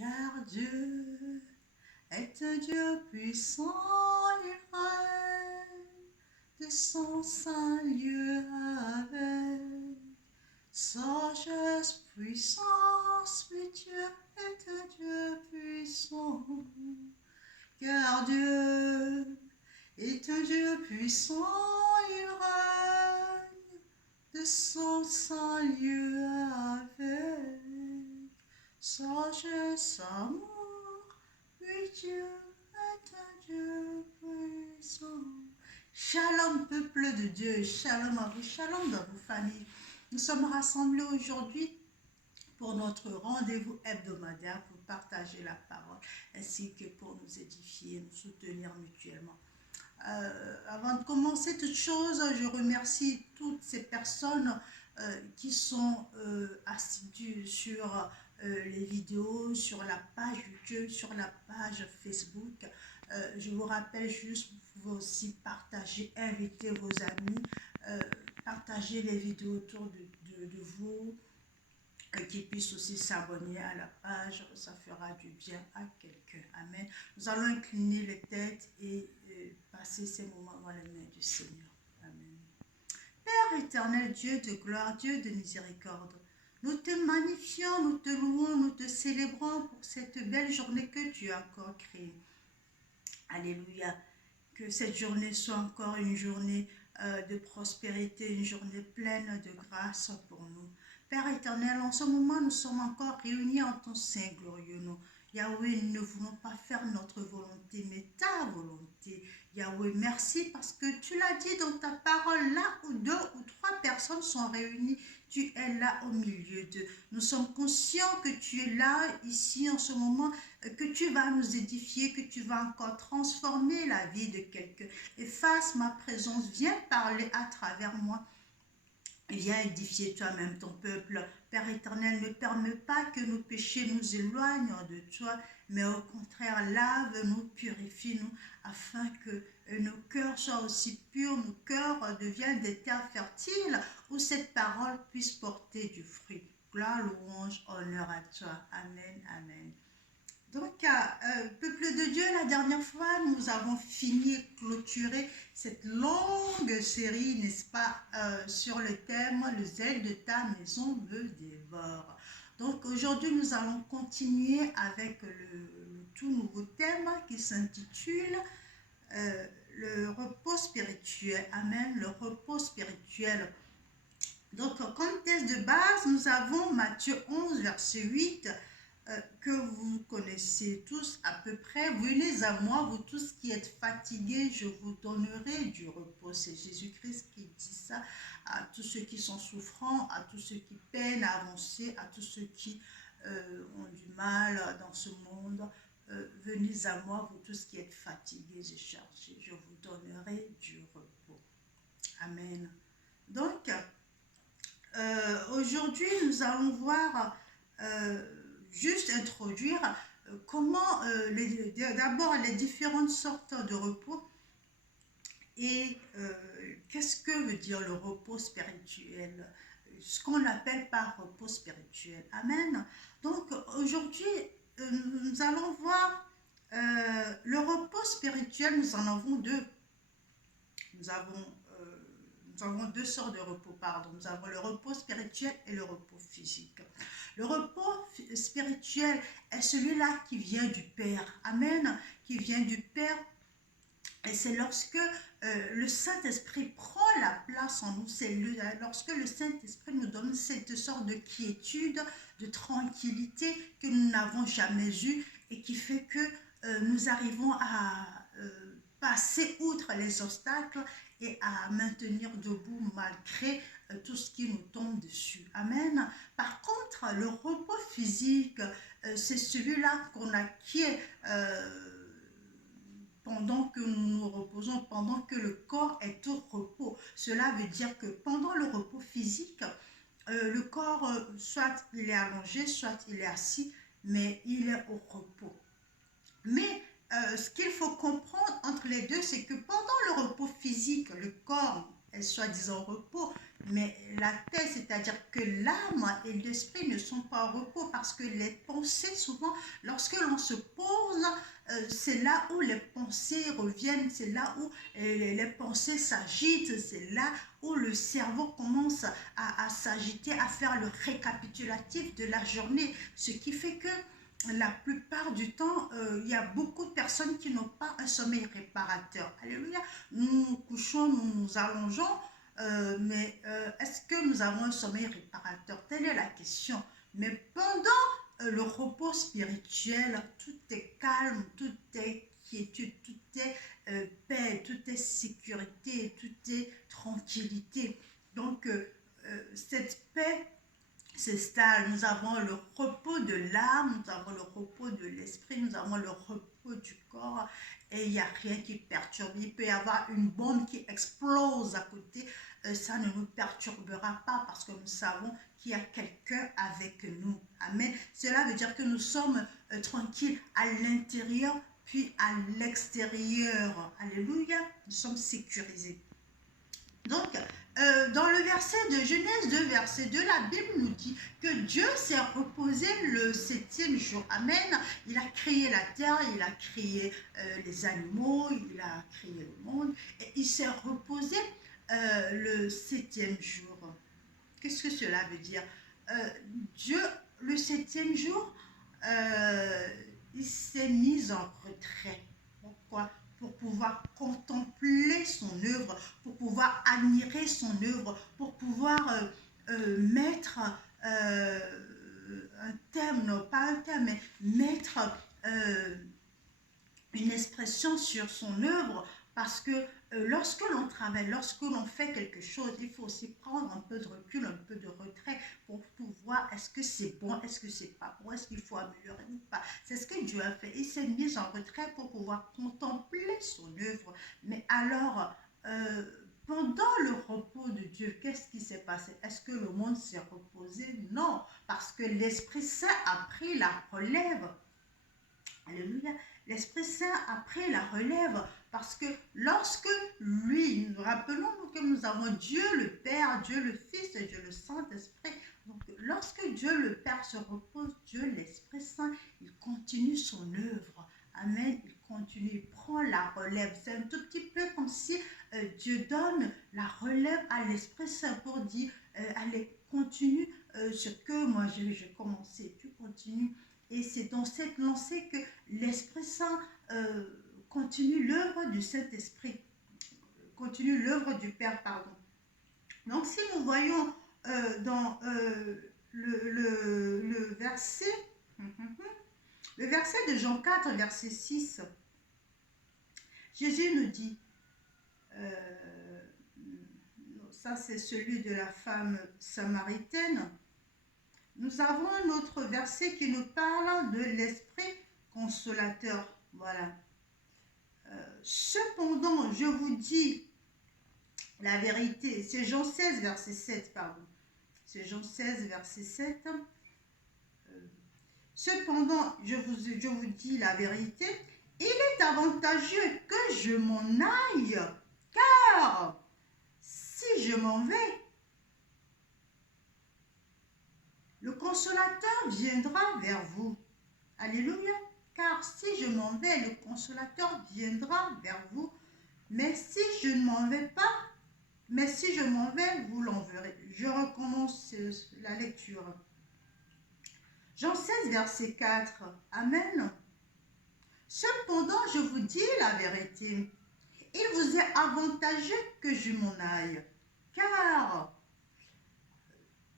Car Dieu est un Dieu puissant, il règne de son saint lieu avec sagesse, puissance, mais Dieu est un Dieu puissant. Car Dieu est un Dieu puissant, il règne de son saint lieu avec sagesse, amour, oui Dieu est un Dieu puissant. Shalom peuple de Dieu, shalom à vous, shalom dans vos familles. Nous sommes rassemblés aujourd'hui pour notre rendez-vous hebdomadaire pour partager la parole ainsi que pour nous édifier, nous soutenir mutuellement. Avant de commencer toute chose, je remercie toutes ces personnes qui sont assidues sur les vidéos, sur la page YouTube, sur la page Facebook. Je vous rappelle juste, vous pouvez aussi partager, inviter vos amis, partager les vidéos autour de vous, qui puissent aussi s'abonner à la page, ça fera du bien à quelqu'un. Amen. Nous allons incliner les têtes et passer ces moments dans les mains du Seigneur. Amen. Père éternel, Dieu de gloire, Dieu de miséricorde, nous te magnifions, nous te louons, nous te célébrons pour cette belle journée que tu as encore créée. Alléluia. Que cette journée soit encore une journée de prospérité, une journée pleine de grâce pour nous. Père éternel, en ce moment, nous sommes encore réunis en ton sein glorieux. Nous, Yahweh, nous ne voulons pas faire notre volonté, mais ta volonté. Yahweh, merci parce que tu l'as dit dans ta parole, là où 2 ou 3 personnes sont réunies, tu es là au milieu d'eux. Nous sommes conscients que tu es là, ici, en ce moment, que tu vas nous édifier, que tu vas encore transformer la vie de quelqu'un. Efface ma présence, viens parler à travers moi. Viens édifier toi-même ton peuple. Père éternel, ne permets pas que nos péchés nous éloignent de toi, mais au contraire, lave-nous, purifie-nous, afin que nos cœurs soient aussi purs, nos cœurs deviennent des terres fertiles, où cette parole puisse porter du fruit. Gloire, louange, honneur à toi. Amen, amen. Donc, peuple de Dieu, la dernière fois, nous avons fini et clôturé cette longue série, n'est-ce pas, sur le thème « Le zèle de ta maison me dévore ». Donc, aujourd'hui, nous allons continuer avec le tout nouveau thème qui s'intitule le repos spirituel. Amen, le repos spirituel. Donc, comme thèse de base, nous avons Matthieu 11, verset 8, que vous connaissez tous à peu près. Venez à moi, vous tous qui êtes fatigués, je vous donnerai du repos. C'est Jésus-Christ qui dit ça à tous ceux qui sont souffrants, à tous ceux qui peinent à avancer, à tous ceux qui ont du mal dans ce monde. Venez à moi, vous tous qui êtes fatigués et chargés, je vous donnerai du repos. Amen. Donc, aujourd'hui, nous allons voir, juste introduire comment, d'abord les différentes sortes de repos et qu'est-ce que veut dire le repos spirituel, ce qu'on appelle par repos spirituel. Amen. Donc aujourd'hui, nous allons voir le repos spirituel, nous en avons deux. Nous avons 2 sortes de repos, pardon. Nous avons le repos spirituel et le repos physique. Le repos spirituel est celui-là qui vient du Père. Amen. Qui vient du Père. Et c'est lorsque le Saint-Esprit prend la place en nous, c'est lorsque le Saint-Esprit nous donne cette sorte de quiétude, de tranquillité que nous n'avons jamais eue et qui fait que nous arrivons à passer outre les obstacles et à maintenir debout malgré tout ce qui nous tombe dessus. Amen. Par contre, le repos physique, c'est celui-là qu'on acquiert pendant que nous nous reposons, pendant que le corps est au repos. Cela veut dire que pendant le repos physique, le corps, soit il est allongé, soit il est assis, mais il est au repos. Mais ce qu'il faut comprendre entre les deux, c'est que pendant le repos physique, le corps est soi-disant au repos, mais la tête, c'est-à-dire que l'âme et l'esprit ne sont pas au repos parce que les pensées, souvent, lorsque l'on se pose, c'est là où les pensées reviennent, c'est là où les pensées s'agitent, c'est là où le cerveau commence à s'agiter, à faire le récapitulatif de la journée, ce qui fait que la plupart du temps, il y a beaucoup de personnes qui n'ont pas un sommeil réparateur. Alléluia. Nous nous couchons, nous nous allongeons, mais est-ce que nous avons un sommeil réparateur? Telle est la question. Mais pendant le repos spirituel, tout est calme, tout est quiétude, tout est paix, tout est sécurité, tout est tranquillité. Donc, cette paix s'installe. Nous avons le repos de l'âme, nous avons le repos de l'esprit, nous avons le repos du corps et il n'y a rien qui perturbe. Il peut y avoir une bombe qui explose à côté, ça ne nous perturbera pas parce que nous savons qu'il y a quelqu'un avec nous. Amen. Cela veut dire que nous sommes tranquilles à l'intérieur puis à l'extérieur. Alléluia. Nous sommes sécurisés. Donc, dans le verset de Genèse 2, verset 2, la Bible nous dit que Dieu s'est reposé le septième jour. Amen. Il a créé la terre, il a créé les animaux, il a créé le monde. Et il s'est reposé le septième jour. Qu'est-ce que cela veut dire? Dieu, le septième jour, il s'est mis en retrait. Pourquoi? Pour pouvoir contempler son œuvre, pour pouvoir admirer son œuvre, pour pouvoir mettre un thème, non pas un thème, mais mettre une expression sur son œuvre, parce que lorsque l'on travaille, lorsque l'on fait quelque chose, il faut aussi prendre un peu de recul, un peu de retrait pour voir est-ce que c'est bon, est-ce que c'est pas bon, est-ce qu'il faut améliorer ou pas. C'est ce que Dieu a fait. Il s'est mis en retrait pour pouvoir contempler son œuvre. Mais alors, pendant le repos de Dieu, qu'est-ce qui s'est passé? Est-ce que le monde s'est reposé? Non, parce que l'Esprit Saint a pris la relève. Alléluia. L'Esprit Saint a pris la relève parce que lorsque lui, nous rappelons que nous avons Dieu le Père, Dieu le Fils et Dieu le Saint-Esprit. Donc lorsque Dieu le Père se repose, Dieu l'Esprit Saint, il continue son œuvre. Amen. Il continue, il prend la relève. C'est un tout petit peu comme si Dieu donne la relève à l'Esprit Saint pour dire, allez, continue ce que moi j'ai commencé. Tu continues. Et c'est dans cette lancée que l'Esprit Saint continue l'œuvre du Saint-Esprit, continue l'œuvre du Père, pardon. Donc si nous voyons dans le verset, le verset de Jean 4, verset 6, Jésus nous dit, ça c'est celui de la femme samaritaine, nous avons un autre verset qui nous parle de l'Esprit consolateur. Voilà. Cependant, je vous dis la vérité. C'est Jean 16, verset 7, pardon. C'est Jean 16, verset 7. Cependant, je vous dis la vérité. Il est avantageux que je m'en aille, car si je m'en vais, le consolateur viendra vers vous. Alléluia. Car si je m'en vais, le consolateur viendra vers vous. Mais si je ne m'en vais pas, mais si je m'en vais, vous l'enverrez. Je recommence la lecture. Jean 16, verset 4. Amen. Cependant, je vous dis la vérité. Il vous est avantageux que je m'en aille. Car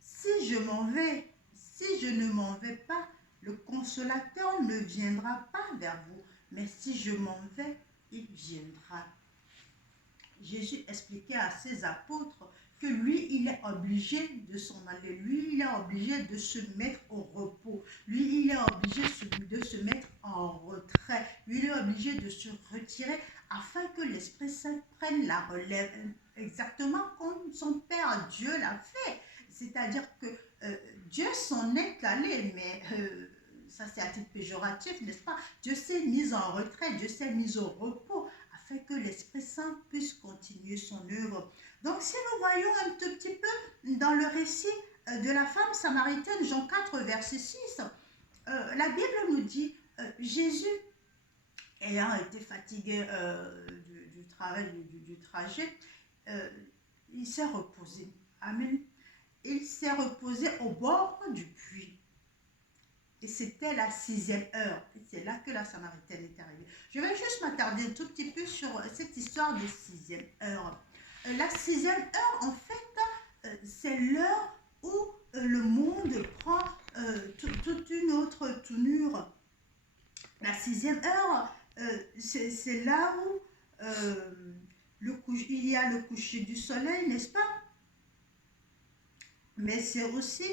si je m'en vais, si je ne m'en vais pas, le consolateur ne viendra pas vers vous. Mais si je m'en vais, il viendra. Jésus expliquait à ses apôtres que lui, il est obligé de s'en aller. Lui, il est obligé de se mettre au repos. Lui, il est obligé de se mettre en retrait. Lui, il est obligé de se retirer afin que l'Esprit Saint prenne la relève. Exactement comme son Père Dieu l'a fait. C'est-à-dire que Dieu s'en est allé, mais ça c'est à titre péjoratif, n'est-ce pas? Dieu s'est mis en retrait, Dieu s'est mis au repos afin que l'Esprit Saint puisse continuer son œuvre. Donc si nous voyons un tout petit peu dans le récit de la femme samaritaine, Jean 4, verset 6, la Bible nous dit, Jésus, ayant été fatigué du travail, du trajet, il s'est reposé. Amen. Il s'est reposé au bord du puits. Et c'était la 6e heure. Et c'est là que la Samaritaine est arrivée. Je vais juste m'attarder un tout petit peu sur cette histoire de 6e heure. La 6e heure, en fait, c'est l'heure où le monde prend toute une autre tournure. La 6e heure, c'est là où il y a le coucher du soleil, n'est-ce pas? Mais c'est aussi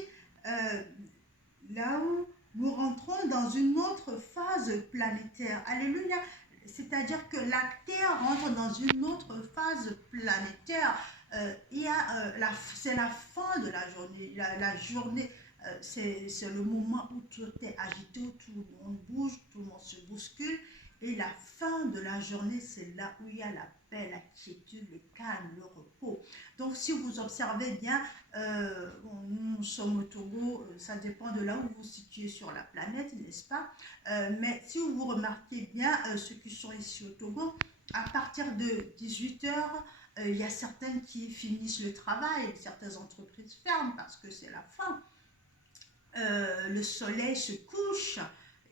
là où nous rentrons dans une autre phase planétaire. Alléluia. C'est-à-dire que la Terre rentre dans une autre phase planétaire. C'est la fin de la journée. La journée, c'est le moment où tout est agité, où tout le monde bouge, tout le monde se bouscule. Et la fin de la journée, c'est là où il y a la paix, la quiétude, le calme, le repos. Donc, si vous observez bien, nous sommes au Togo, ça dépend de là où vous vous situez sur la planète, n'est-ce pas? Mais si vous remarquez bien, ceux qui sont ici au Togo, à partir de 18 heures, il y a certaines qui finissent le travail, certaines entreprises ferment parce que c'est la fin. Le soleil se couche.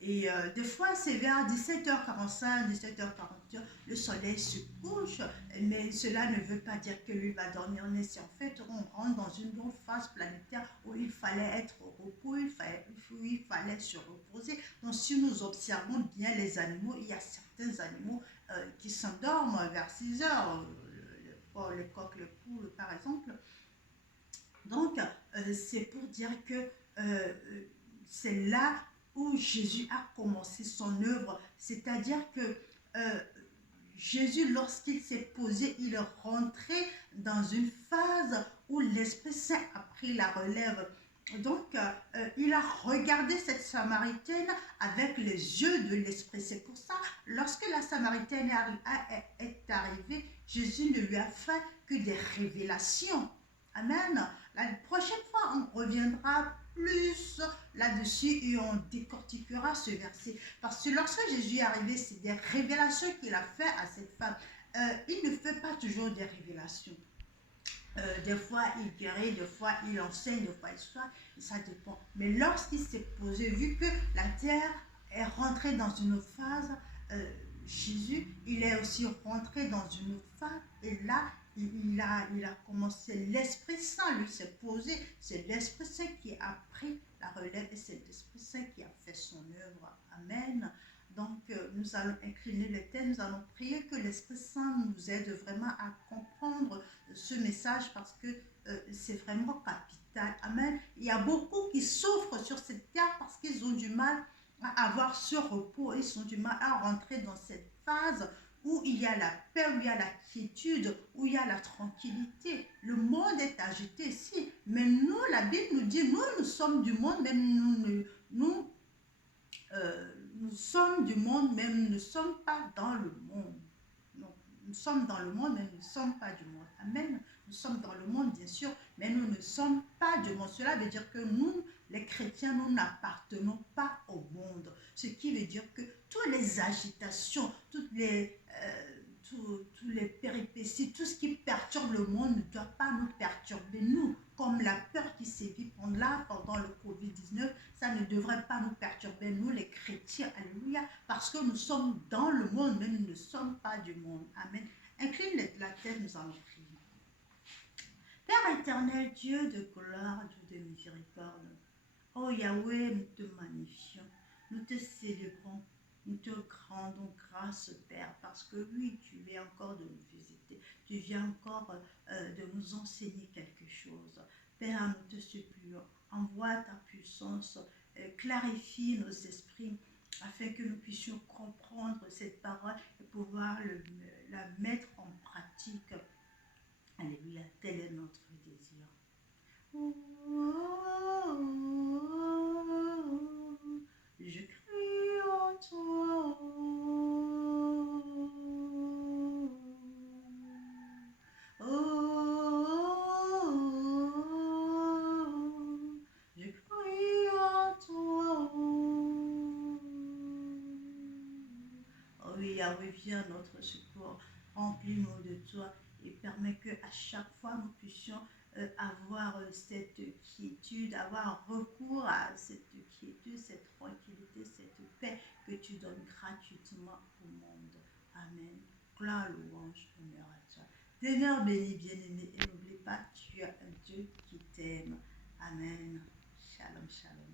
Et des fois, c'est vers 17h45, 17h40, le soleil se couche, mais cela ne veut pas dire que lui va dormir. Mais c'est en fait, on rentre dans une autre phase planétaire où il fallait être au repos, où il fallait se reposer. Donc, si nous observons bien les animaux, il y a certains animaux qui s'endorment vers 6 heures, les coqs, les poules, par exemple. Donc, c'est pour dire que c'est là où Jésus a commencé son œuvre. C'est-à-dire que Jésus, lorsqu'il s'est posé, il est rentré dans une phase où l'Esprit Saint a pris la relève. Donc, il a regardé cette Samaritaine avec les yeux de l'Esprit. C'est pour ça, lorsque la Samaritaine est arrivée, Jésus ne lui a fait que des révélations. Amen. La prochaine fois, on reviendra plus là-dessus et on décortiquera ce verset. Parce que lorsque Jésus est arrivé, c'est des révélations qu'il a fait à cette femme. Il ne fait pas toujours des révélations. Des fois, il guérit, des fois, il enseigne, des fois, il soigne, ça dépend. Mais lorsqu'il s'est posé, vu que la terre est rentrée dans une phase, Jésus, il est aussi rentré dans une phase, et là, il a commencé, l'Esprit Saint lui s'est posé, c'est l'Esprit Saint qui a pris la relève et c'est l'Esprit Saint qui a fait son œuvre. Amen. Donc, nous allons incliner les têtes, nous allons prier que l'Esprit Saint nous aide vraiment à comprendre ce message parce que c'est vraiment capital. Amen. Il y a beaucoup qui souffrent sur cette terre parce qu'ils ont du mal à avoir ce repos, ils ont du mal à rentrer dans cette phase où il y a la paix, où il y a la quiétude, où il y a la tranquillité. Le monde est agité ici, mais nous, la Bible nous dit, nous sommes du monde, même nous sommes du monde, même nous ne sommes pas dans le monde. Donc, nous sommes dans le monde, mais nous ne sommes pas du monde. Amen. Nous sommes dans le monde, bien sûr, mais nous ne sommes pas du monde. Cela veut dire que nous, les chrétiens, nous n'appartenons pas au monde. Ce qui veut dire que toutes les agitations, tous les péripéties, tout ce qui perturbe le monde ne doit pas nous perturber, nous. Comme la peur qui sévit pendant le Covid-19, ça ne devrait pas nous perturber, nous les chrétiens, alléluia, parce que nous sommes dans le monde, mais nous ne sommes pas du monde. Amen. Incline la tête, nous allons prier. Père éternel, Dieu de gloire, Dieu de miséricorde, oh Yahweh, nous te magnifions, nous te célébrons, nous te rendons grâce, Père, parce que oui, tu viens encore de nous visiter, tu viens encore de nous enseigner quelque chose. Père, nous te supplions, envoie ta puissance, clarifie nos esprits, afin que nous puissions comprendre cette parole et pouvoir la mettre en pratique. Alléluia, tel est notre désir. Oh, oh, oh, je crie en toi. Yahweh, viens à notre secours. Remplis-nous de toi et permets que à chaque fois nous puissions avoir cette quiétude, avoir recours à cette quiétude, cette tranquillité, cette paix que tu donnes gratuitement au monde. Amen. Gloire, louange, honneur à toi. Demeure béni, bien-aimé, et n'oublie pas, tu as un Dieu qui t'aime. Amen. Shalom, shalom.